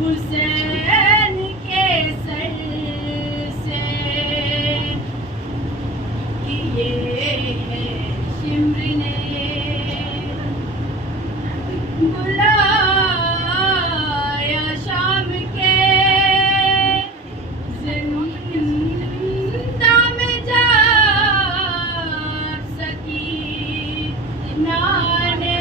حسین کے سر سے کیے ہے شمر نے بلایا شام کے زندہ میں جا سکینہ نے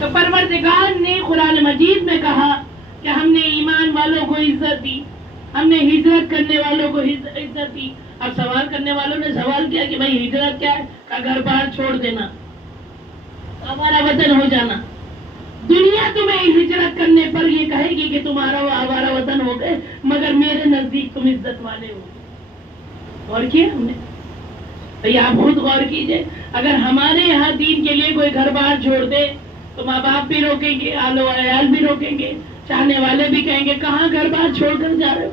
تو پروردگار نے قرآن مجید میں کہا کہ ہم نے ایمان والوں کو عزت دی، ہم نے ہجرت کرنے والوں کو عزت دی۔ اب سوال کرنے والوں نے سوال کیا کہ بھائی ہجرت کیا ہے؟ کہ گھر بار چھوڑ دینا، ہمارا وطن ہو جانا۔ دنیا تمہیں ہجرت کرنے پر یہ کہے گی کہ تمہارا وہ ہمارا وطن ہو گئے، مگر میرے نزدیک تم عزت والے ہو۔ غور کیا ہم نے؟ بھائی آپ خود غور کیجئے، اگر ہمارے یہاں دین کے لیے کوئی گھر بار چھوڑ دے تو ماں باپ بھی روکیں گے، آل و عیال بھی روکیں گے، چاہنے والے بھی کہیں گے کہاں گھر بار چھوڑ کر جا رہے ہو؟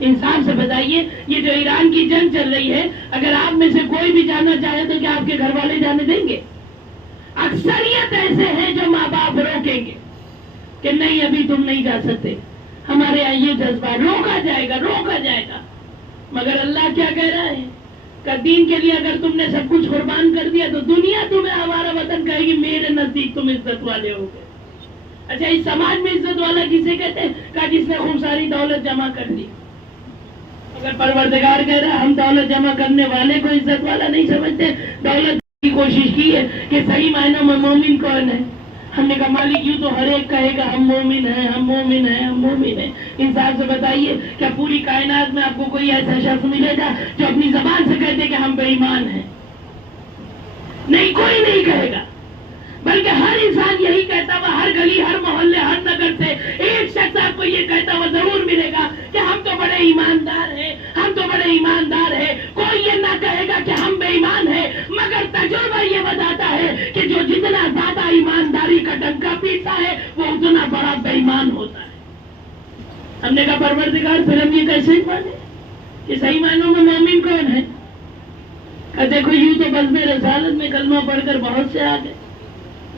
انصاف سے بتائیے، یہ جو ایران کی جنگ چل رہی ہے، اگر آپ میں سے کوئی بھی جانا چاہے تو کیا آپ کے گھر والے جانے دیں گے؟ اکثریت ایسے ہیں جو ماں باپ روکیں گے کہ نہیں ابھی تم نہیں جا سکتے، ہمارے یہاں یہ جذبہ روکا جائے گا۔ مگر اللہ کیا کہہ رہا ہے کہ دین کے لیے اگر تم نے سب کچھ قربان کر دیا تو دنیا تمہیں ہمارا وطن کہے گی میرے نزدیک تم عزت والے ہو گئے۔ اچھا، اس سماج میں عزت والا کسے کہتے ہیں؟ کہ جس نے خوب ساری دولت جمع کر لی۔ اگر پروردگار کہہ رہا ہے ہم دولت جمع کرنے والے کو عزت والا نہیں سمجھتے، دولت کی کوشش کی ہے کہ صحیح معنوں میں مومن کون ہے؟ ہم نے کہا مالک یوں تو ہر ایک کہے گا ہم مومن ہیں، ہم مومن ہیں، ہم مومن ہیں۔ انصاف سے بتائیے کیا پوری کائنات میں آپ کو کوئی ایسا شخص ملے گا جو اپنی زبان سے کہتے کہ ہم بے ایمان ہیں؟ نہیں، کوئی نہیں کہے گا، بلکہ ہر انسان یہی کہتا ہوا، ہر گلی، ہر محلے، ہر نگر سے ایک شخص آپ کو یہ کہتا ہوا ضرور ملے گا کہ ہم تو بڑے ایماندار ہیں، ہم تو بڑے ایماندار ہیں۔ کوئی یہ نہ کہے گا کہ ہم بے ایمان ہیں، مگر تجربہ یہ بتاتا ہے کہ جو جتنا زیادہ ایمانداری کا ڈنکا پیٹتا ہے وہ اتنا بڑا بے ایمان ہوتا ہے۔ ہم نے کہا پروردگار پھر ہم یہ کیسے مانے کہ صحیح معنوں میں مومن کون ہے؟ کہ دیکھو یوں تو بزم رسالت میں کلمہ پڑھ کر بہت سے آ گئے،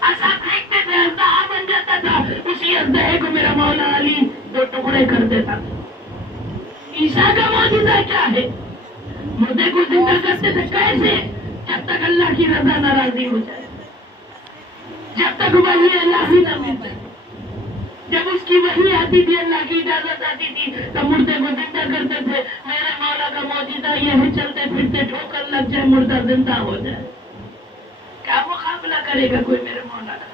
اسا پھینکتے تھے اژدہا بن جاتا تھا، اسی اژدہے کو میرا مولا علی 2 ٹکڑے کر دیتا تھا۔ عیسیٰ کا معجزہ کیا ہے؟ مردے کو زندہ کرتے تھے کیسے؟ جب تک اللہ کی رضا ناراضی ہو جائے، جب تک وحی الہی نہ مل جائے۔ جب اس کی وحی آتی تھی، اللہ کی اجازت آتی تھی، تو مردے کو زندہ کرتے تھے۔ میرے مولا کا معجزہ یہ ہے، چلتے پھرتے ٹھوکر لگ جائے، مردہ زندہ ہو جائے۔ کیا مقابلہ کرے گا کوئی میرے مولا کا؟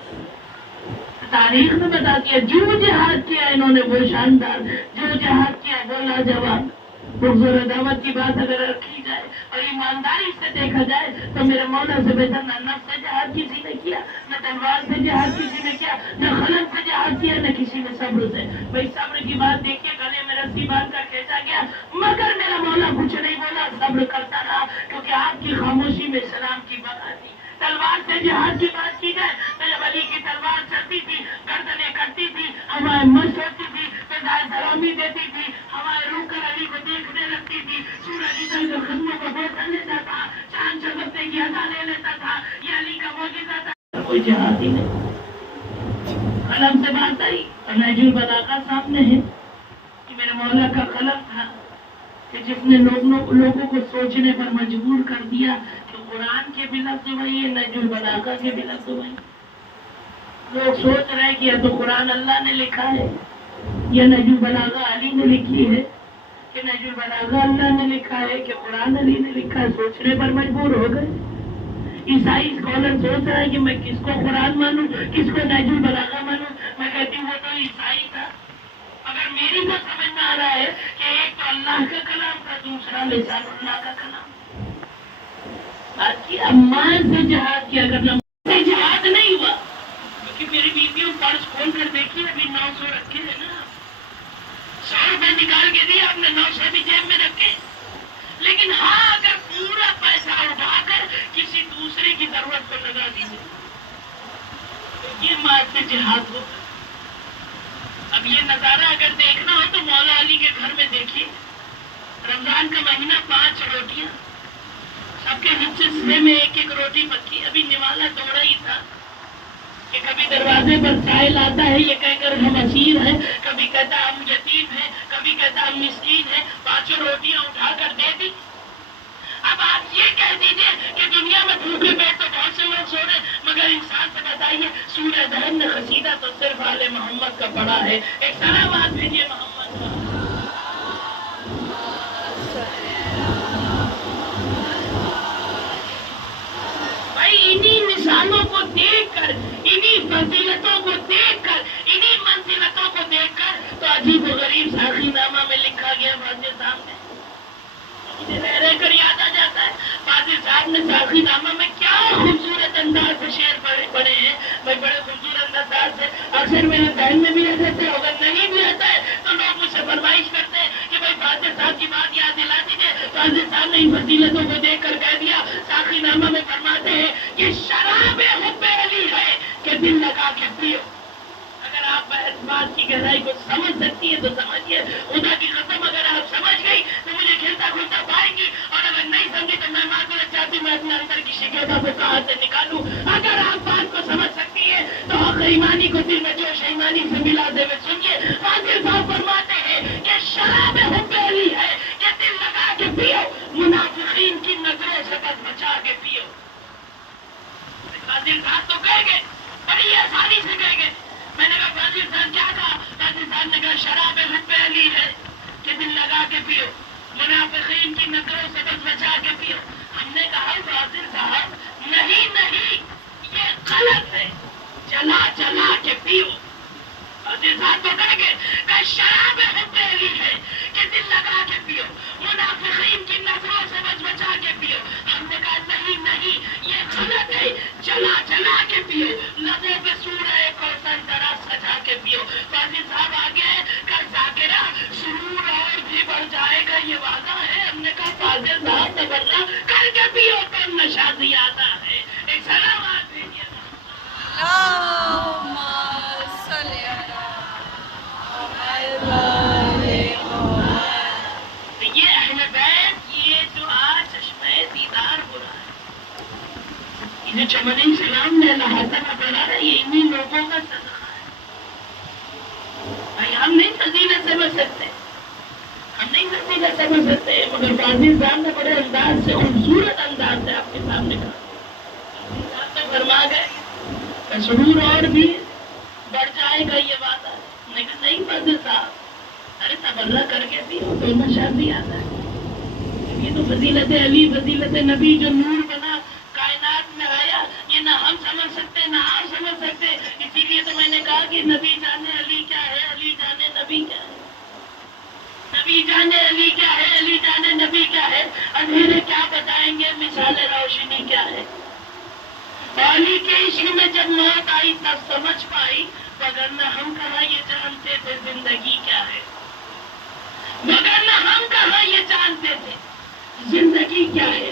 تاریخ میں بتاتی ہے جو جہاد کیا انہوں نے وہ شاندار، جو جہاد کیا وہ لاجواب۔ حضور دعوت کی بات اگر رکھی جائے اور ایمانداری سے دیکھا جائے تو میرے مولا سے بہتر نہ نفس سے جہاد کسی نے کیا، نہ تلوار سے جہاد کسی نے کیا، نہ خلق سے جہاد کیا، نہ کسی نے صبر سے۔ بھائی صبر کی بات دیکھیے، گلے میں رسی باندھ کر کھینچا گیا، مگر میرا مولا کچھ نہیں بولا، صبر کرتا رہا، کیونکہ آپ کی خاموشی میں سلام کی بات آتی۔ تلوار سے جہاد کی بات کی جائے تو جب علی کی تلوار چلتی تھی، گردنیں کٹتی تھی، ہوائیں مست ہوتی تھی، فضائے سلامی دیتی تھی، ہوائیں روک کر علی کو دیکھنے لگتی تھی، سورج ادھر جو خدموں کو بول کر لیتا تھا، چاند چمکنے کی ادا لے لیتا تھا، یہ علی کا معجزہ تھا۔ کوئی جہاد ہی نہیں۔ قلم سے بات آئی اور نہج البلاغہ سامنے ہے کہ میرے مولا کا قلم تھا کہ جس نے لوگوں کو سوچنے پر مجبور کر دیا کہ قرآن کے بھی لفظ وہی ہے، نہج البلاغہ کے بھی لفظ وہی۔ لوگ سوچ رہے ہیں کہ یا تو قرآن اللہ نے لکھا ہے یا نہج البلاغہ علی نے لکھی ہے، کہ نہج البلاغہ اللہ نے لکھا ہے کہ قرآن علی نے لکھا ہے، سوچنے پر مجبور ہو گئے۔ عیسائی اسکالر سوچ رہا ہے کہ میں کس کو قرآن مانوں، کس کو نہج البلاغہ مانوں۔ میں کہتی ہوں وہ تو عیسائی تھا، مگر میری تو سمجھ میں آ رہا ہے کہ ایک تو اللہ کا کلام تھا، دوسرا لسان اللہ کا کلام۔ بات کی امان سے جہاد کیا کرنا، سے جہاد نہیں ہوا، کیونکہ میری بیویوں پرس کھول کر دیکھیے، ابھی 900 رکھے ہیں نا، 100 روپے نکال کے دیا، آپ نے 900 بھی جیب میں رکھے۔ لیکن ہاں اگر پورا پیسہ اٹھا کر کسی دوسرے کی ضرورت کو لگا دیجیے تو یہ مار سے جہاد ہوتا۔ اب یہ نظارہ اگر دیکھنا ہو تو مولا علی کے گھر میں دیکھیے، رمضان کا مہینہ 5 روٹیاں، سب کے حصے میں 1-1 روٹی پکی۔ ابھی نوالا توڑا ہی تھا کہ کبھی دروازے پر سائل آتا ہے یہ کہہ کر ہم اسیر ہیں، کبھی کہتا ہم یتیم ہیں، کبھی کہتا ہم مسکین ہیں، 5 روٹیاں اٹھا کر دے دی۔ اب آپ یہ کہہ دیجئے کہ دنیا میں بھوکے پیٹ تو بہت سے لوگ سو رہے، مگر انسان سے بتائیے سورہ ذہن میں قصیدہ تو صرف آل محمد کا پڑا ہے۔ ایک سلامات بھیجیے محمد کا۔ بھائی انہی مثالوں کو دیکھ کر، انہی فضیلتوں کو دیکھ کر، انہی منزلتوں کو دیکھ کر تو عجیب و غریب ساقی نامہ میں لکھا گیا فاضل صاحب نے، مجھے رہ کر یاد آ جاتا ہے فاضل صاحب نے ساقی نامہ میں کیا خوبصورت انداز سے شعر پڑھے ہیں۔ بھائی بڑے خوبصورت انداز سے اکثر میرے ذہن میں بھی رہتے تھے، اگر نہیں بھی رہتا ہے تو لوگ مجھ سے فرمائش کرتے ہیں کہ بھائی فاضل صاحب کی بات یاد دلا دیجیے۔ فاضل صاحب نے ان فضیلتوں کو دیکھ کر کہہ دیا، ساقی نامہ میں فرماتے ہیں یہ شراب حب علی ہے کہ دل لگا کے پیو۔ اگر آپ اس بات کی گہرائی کو سمجھ سکتی ہے تو سمجھیے، خدا کی قسم اگر آپ سمجھ گئی تو مجھے کھلتا کھلتا پائیں گی، اور اگر نہیں سمجھی تو میں معذرت چاہتی ہوں، میں اپنے اندر کی شکایتوں کو کہاں سے نکالوں۔ اگر آپ بات کو سمجھ سکتی ہے تو حق ایمانی کو دل میں جوش ایمانی سے ملا دے ہوئے سنیے، فاضل صاحب فرماتے ہیں کہ شراب حب علی ہے کہ دل لگا کے پیو، منافقین کی نظروں سے بس بچا کے پیو۔ فاضل صاحب تو کہہ گئے، بڑی آسانی سے کہہ گئے۔ میں نے کہا فاضل صاحب کیا کہا؟ فاضل صاحب نے کہا شراب حب علی ہے کہ دل لگا کے پیو، منافقین کی نظروں سے بس بچا کے پیو۔ ہم نے کہا فاضل صاحب نہیں نہیں، یہ غلط ہے، چلا چلا کے پیو۔ فاضل صاحب تو کہہ گئے کہ شراب حب علی ہے کہ دل لگا کے پیو، منافقین کی نظروں سے بچ بچا کے پیو۔ ہم نے کہا نہیں نہیں، یہ غلط ہے، چلا چلا کے پیو، لبوں پہ سورہ کوثر ذرا سجا کے پیو۔ فاضل صاحب آگے کہ ذاکرہ سرور اور بھی بڑھ جائے گا، یہ وعدہ ہے۔ ہم نے کہا فاضل صاحب تبرہ کر کے پیو تو نشہ زیادہ ہے۔ ایک سلامات بھیجیے۔ اللہم صلی تو یہ اہل بیت، یہ جو آج چشمہ دیدار ہو رہا ہے، یہ چمن اسلام نے احاطہ میں پڑھا ہے، یہ انہی لوگوں کا صدقہ ہے۔ بھائی ہم نہیں فضیلت سمجھ سکتے، ہم نہیں فضیلت سمجھ سکتے، مگر قاضی صاحب نے بڑے انداز سے، خوبصورت انداز سے آپ کے سامنے کہا، آپ تو فرما گئے کہ سرور اور بھی بڑھ جائے گا یہ وعدہ۔ میں نے کہا نہیں قاضی صاحب، ارے تبرہ کر کے بھی تو نشہ بھی آتا ہے۔ یہ تو فضیلت علی، فضیلت نبی جو نور بنا کائنات میں آیا، یہ نہ ہم سمجھ سکتے نہ آپ سمجھ سکتے۔ اسی لیے تو میں نے کہا کہ نبی جانے علی کیا ہے، علی جانے نبی کیا ہے، نبی جانے علی کیا ہے، علی جانے نبی کیا ہے۔ اندھیرے کیا بتائیں گے، مثال روشنی کیا ہے۔ علی کے عشق میں جب موت آئی تب سمجھ پائی، وگرنہ ہم کہاں یہ جانتے تھے زندگی کیا ہے، وگرنہ ہم کہاں یہ جانتے تھے زندگی کیا ہے۔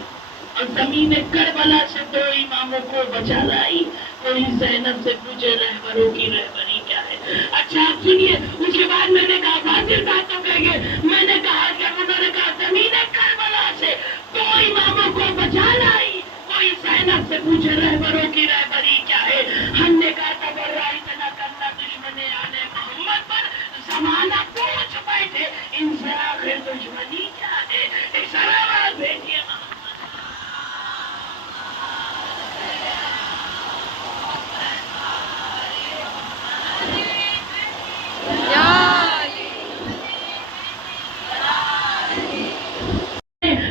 اور زمین کربلا سے دو اماموں کو بچا لائی، کوئی زینب سے پوچھے رہبروں کی رہبری کیا ہے۔ اچھا آپ سنیے، اس کے بعد میں نے کہا فاضل صاحب تو کہیں گے، میں نے کہا کہ انہوں نے کہا زمین کربلا سے دو اماموں کو بچا لائی، کوئی زینب سے پوچھے رہبروں کی رہبری کیا ہے۔ ہم نے کہا تبرہ اتنا کرنا دشمن آنے محمد پر، زمانہ پوچھ بیٹھے ان سے آخر دشمنی کیا ہے۔ ایک سلامات بھیجیے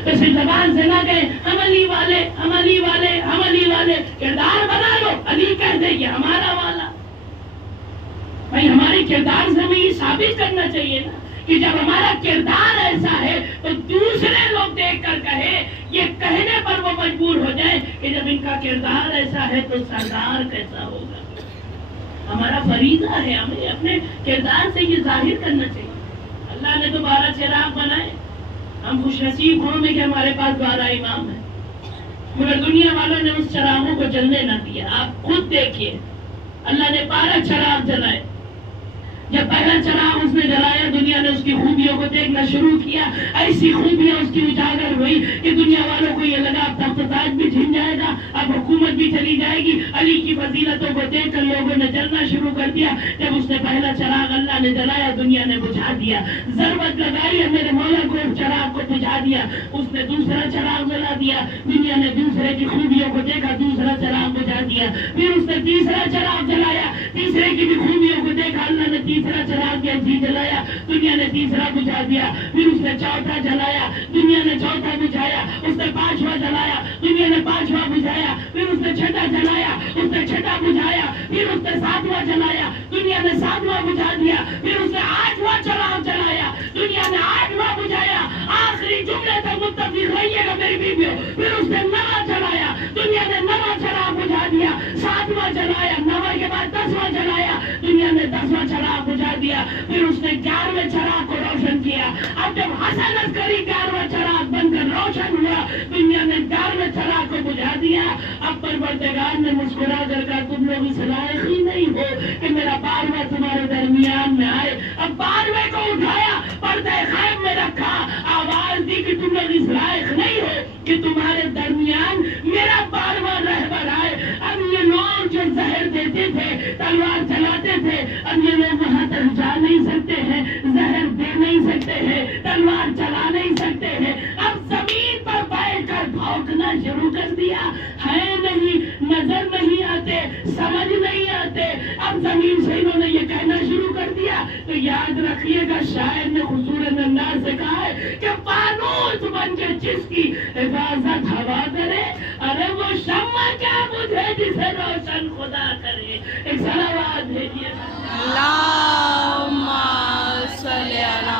تو صرف زبان سے نہ کہیں ہم علی والے، ہم علی والے، ہم علی والے، کردار بنا لو، علی کہہ دے یہ ہمارا والا۔ بھائی ہمارے کردار سے ہمیں یہ ثابت کرنا چاہیے نا کہ جب ہمارا کردار ایسا ہے تو دوسرے لوگ دیکھ کر کہے، یہ کہنے پر وہ مجبور ہو جائے کہ جب ان کا کردار ایسا ہے تو سردار کیسا ہوگا۔ ہمارا فریضہ ہے، ہمیں اپنے کردار سے یہ ظاہر کرنا چاہیے۔ اللہ نے تو 12 چراغ بنائے، ہم خوش نصیب ہوں میں کہ ہمارے پاس 12 امام ہیں، مگر دنیا والوں نے اس چراغوں کو جلنے نہ دیا۔ آپ خود دیکھیے، اللہ نے 12 چراغ جلائے، جب پہلا چراغ اس نے جلایا دنیا نے اس کی خوبیوں کو دیکھنا شروع کیا، ایسی خوبیاں اس کی اجاگر ہوئی کہ دنیا والوں کو یہ لگا اب تخت و تاج بھی چھن جائے گا، اب حکومت بھی چلی جائے گی۔ علی کی فضیلتوں کو دیکھ کر لوگوں نے جلنا شروع کر دیا۔ جب اس نے پہلا چراغ اللہ نے جلایا دنیا نے بجھا دیا، ضرورت لگائی ہے میرے مولا کو چراغ کو بجھا دیا، اس نے دوسرا چراغ جلا دیا، دنیا نے دوسرے کی خوبیوں کو دیکھا، دوسرا چراغ بجھا دیا، پھر اس نے تیسرا چراغ جلایا، تیسرے کی بھی خوبیوں کو دیکھا، اللہ نے تیسرا چراغ جلایا، دنیا نے تیسرا بجھا دیا، پھر اس نے چوتھا جلایا، دنیا نے چوتھا بجھایا، اس نے 5واں جلایا، دنیا نے 5واں بجھایا، پھر اس نے 6واں جلایا، اس نے 6واں بجھایا، پھر اس نے 7واں جلایا، دنیا نے 7واں بجھا دیا، پھر اس نے 8واں چراغ جلایا، دنیا نے 8واں بجھایا۔ آخری جملے تک متفق رہیے گا میری بیویوں، پھر اس نے 9واں جلایا، دنیا نے 9واں چراغ بجھا دیا، 7واں جلایا، 9 کے بعد 10واں جلایا، دنیا نے 10واں چراغ بجھا دیا، پھر اس نے 11ویں چراغ کو روشن کیا۔ اب جب حسن عسکری 11واں چراغ بن کر روشن ہوا، دنیا نے 11ویں چراغ کو بجھا دیا۔ اب پروردگار نے مسکرا کر کہا تم لوگ اس لائق ہی نہیں ہو کہ میرا 12واں تمہارے درمیان میں آئے۔ اب 12ویں کو اٹھایا، پردہ خیب میں رکھا، آواز دی کہ تم لوگ اس لائق نہیں ہو کہ تمہارے درمیان میرا 12واں رہبر آئے۔ اب یہ لوگ جو زہر دیتے تھے، تلوار چلاتے تھے، اب یہ لوگ وہاں تک جا نہیں سکتے ہیں، زہر دے نہیں سکتے ہیں، تلوار چلا نہیں سکتے ہیں۔ اب زمین پر بیٹھ کر بھونکنا شروع کر دیا، ہے نہیں، نظر نہیں آتے، سمجھ نہیں آتے۔ اب زمین سے انہوں نے یہ کہنا شروع کر دیا۔ تو یاد رکھیے گا شاعر نے خوبصورت انداز سے کہا ہے کہ فانوس بن کے جس کی حفاظت ہوا کرے، ارے وہ شمع کیا بجھے جسے روشن خدا کرے۔ ایک صلوات بھیجیے اللہم صلی علی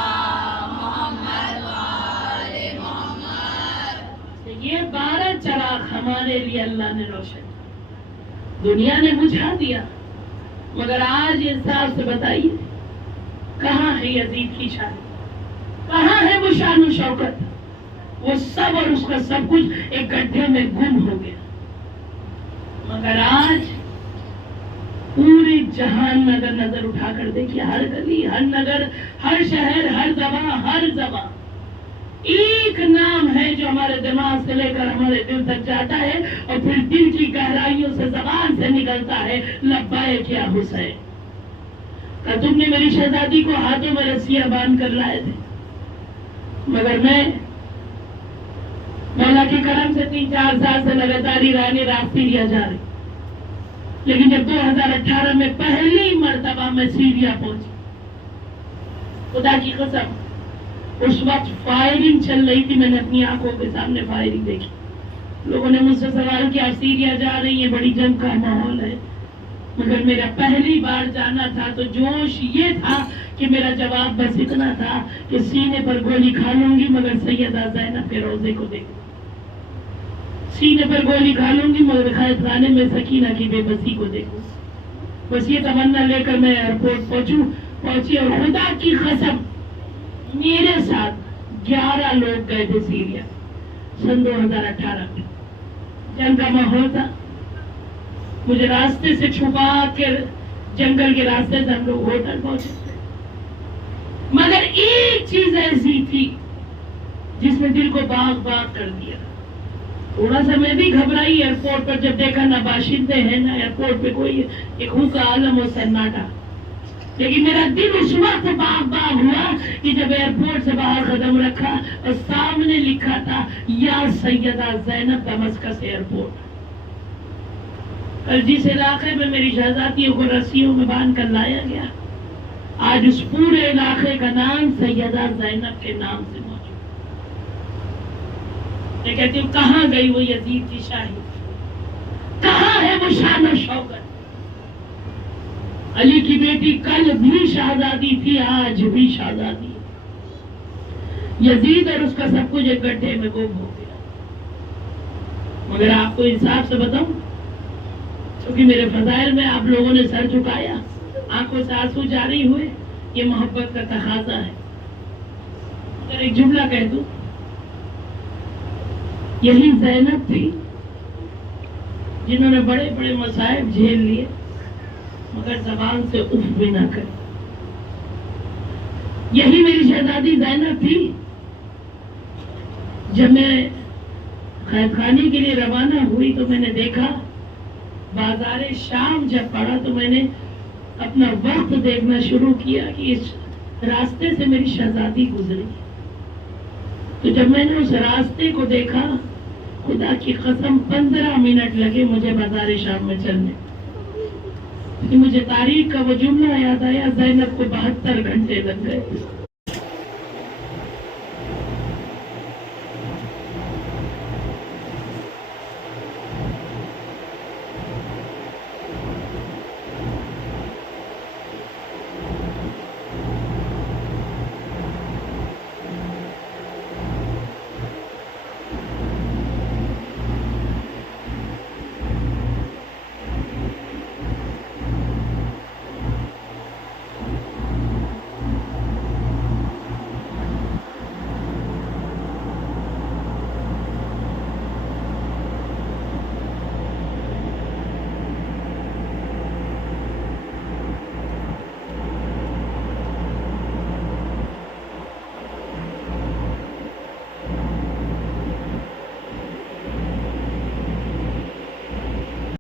محمد وآل محمد۔ یہ 12 چراغ ہمارے لیے اللہ نے روشن، دنیا نے بجھا دیا، مگر آج انصاف سے بتائیے کہاں ہے یزید کی شان، کہاں ہے وہ شان و شوکت؟ وہ سب اور اس کا سب کچھ ایک گڈھے میں گم ہو گیا۔ مگر آج پورے جہان میں اگر نظر اٹھا کر دیکھیے، ہر گلی، ہر نگر، ہر شہر، ہر زباں ایک نام ہے جو ہمارے دماغ سے لے کر ہمارے دل تک جاتا ہے اور پھر دل کی گہرائیوں سے زبان سے نکلتا ہے، لبیک یا حسین۔ کہ تم نے میری شہزادی کو ہاتھوں میں رسیاں باندھ کر لائے تھے، مگر میں مولا کے کرم سے 3-4 سال سے لگاتار ایرانی راستے لیا جا رہی، لیکن جب 2018 میں پہلی مرتبہ میں سیریا پہنچی، خدا کی قسم اس وقت فائرنگ چل رہی تھی، میں نے اپنی آنکھوں کے سامنے فائرنگ دیکھی۔ لوگوں نے مجھ سے سوال کیا سیریا جا رہی ہے، بڑی جنگ کا ماحول ہے، مگر میرا پہلی بار جانا تھا تو جوش یہ تھا کہ میرا جواب بس اتنا تھا کہ سینے پر گولی کھا لوں گی مگر سیدہ زینب کے روضے کو دیکھوں، سینے پر گولی کھا لوں گی مگر خیز خانے میں سکینہ کی بے بسی کو دیکھوں۔ بس یہ تمنا لے کر میں ایئرپورٹ پہنچی اور خدا کی قسم میرے ساتھ 11 لوگ گئے تھے سیریا سن 2018 میں۔ جنگ کا ماحول تھا، مجھے راستے سے چھپا کر جنگل کے راستے سے ہم لوگ ہوٹل پہنچے تھے، مگر ایک چیز ایسی تھی جس نے دل کو باغ باغ کر دیا۔ تھوڑا سا میں بھی گھبرائی ایئرپورٹ پر جب دیکھا نہ باشندے ہیں نہ ایئرپورٹ پہ کوئی ایک ہو کا عالم و سناٹا، لیکن میرا دل اس وقت باغ باغ ہوا کہ جب ایئرپورٹ سے باہر قدم رکھا اور سامنے لکھا تھا یا سیدہ زینب دمسکس ایئرپورٹ۔ کل جس علاقے میں میری شہزادیوں کو رسیوں میں باندھ کر لایا گیا، آج اس پورے علاقے کا نام سیدہ زینب کے نام سے موجود۔ میں کہتی ہوں کہاں گئی وہ یزید کی شاہی، کہاں ہے وہ شان و شوکت؟ علی کی بیٹی کل بھی شہزادی تھی، آج بھی شہزادی ہے۔ یزید اور اس کا سب کچھ ایک گڈھے میں گم ہو گیا۔ مگر آپ کو انصاف سے بتاؤں، کیونکہ میرے فضائل میں آپ لوگوں نے سر جھکایا، آنکھوں سے آنسو جاری ہوئے، یہ محبت کا تقاضا ہے۔ اگر ایک جملہ کہہ دوں، یہی زینب تھی جنہوں نے بڑے بڑے مصائب جھیل لیے مگر زبان سے اف بھی نہ کر۔ یہی میری شہزادی زینب تھی جب میں قید خانے کے لیے روانہ ہوئی تو میں نے دیکھا بازار شام جب پڑا تو میں نے اپنا وقت دیکھنا شروع کیا کہ اس راستے سے میری شہزادی گزری۔ تو جب میں نے اس راستے کو دیکھا، خدا کی قسم 15 منٹ لگے مجھے بازار شام میں چلنے۔ مجھے تاریخ کا وہ جملہ یاد آیا، زینب کو 72 گھنٹے لگ گئے۔